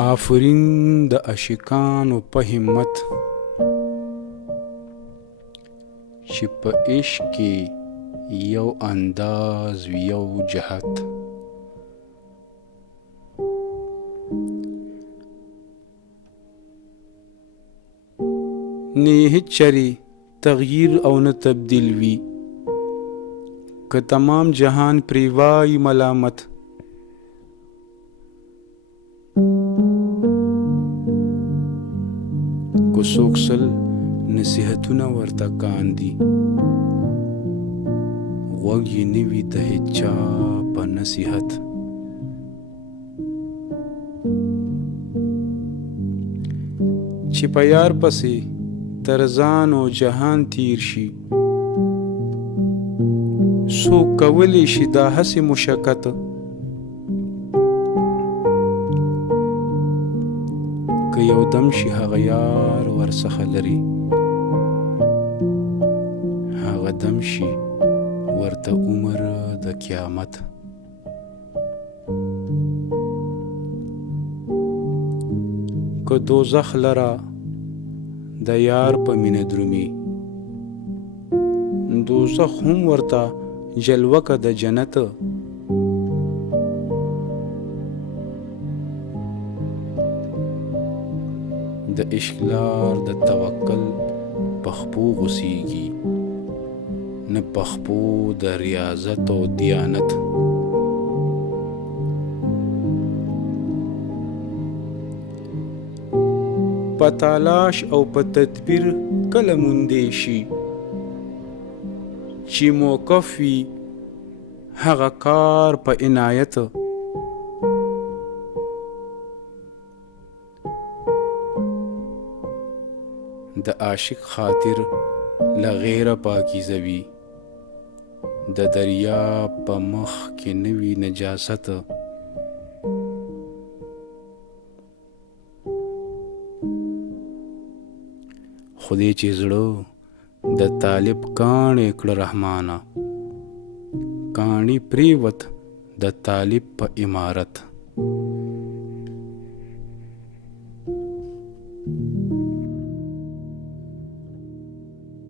آفرین د عاشقانو په همت چې په عشق کې یو انداز وي یو جهت. نه هیڅ چرې تغییر او نه تبدیل وي که تمام جهان پرې وایي ملامت. کو څوک سل نصیحتونه ورته کاندي غوږ یې نه وي د هیچا په نصیحت. چې په یار پسې تر ځان او جهان تیر شي څوک کولی شي دا هسې مشقت. که یو دم شي هغه یار ورڅخه لري هغه دم شي ورته عمر د قیامت. که دوزخ لره د یار په مینه درومي دوزخ هم ورته جلوه که د جنت. د عشق لار د توکل پخپو غوسیږي نه پخپو د ریاضت او دیانت. په تلاش او په تدبیر کله موندې شي چې موقف وي هغه کار په عنایت. د عاشق خاطر له غیره پاکیزه وي د دریاب په مخ کې نه وي نجاست. خدای چې زړه د طالب کاڼې کړه رحمانه کاڼي پریوت د طالب په عمارت.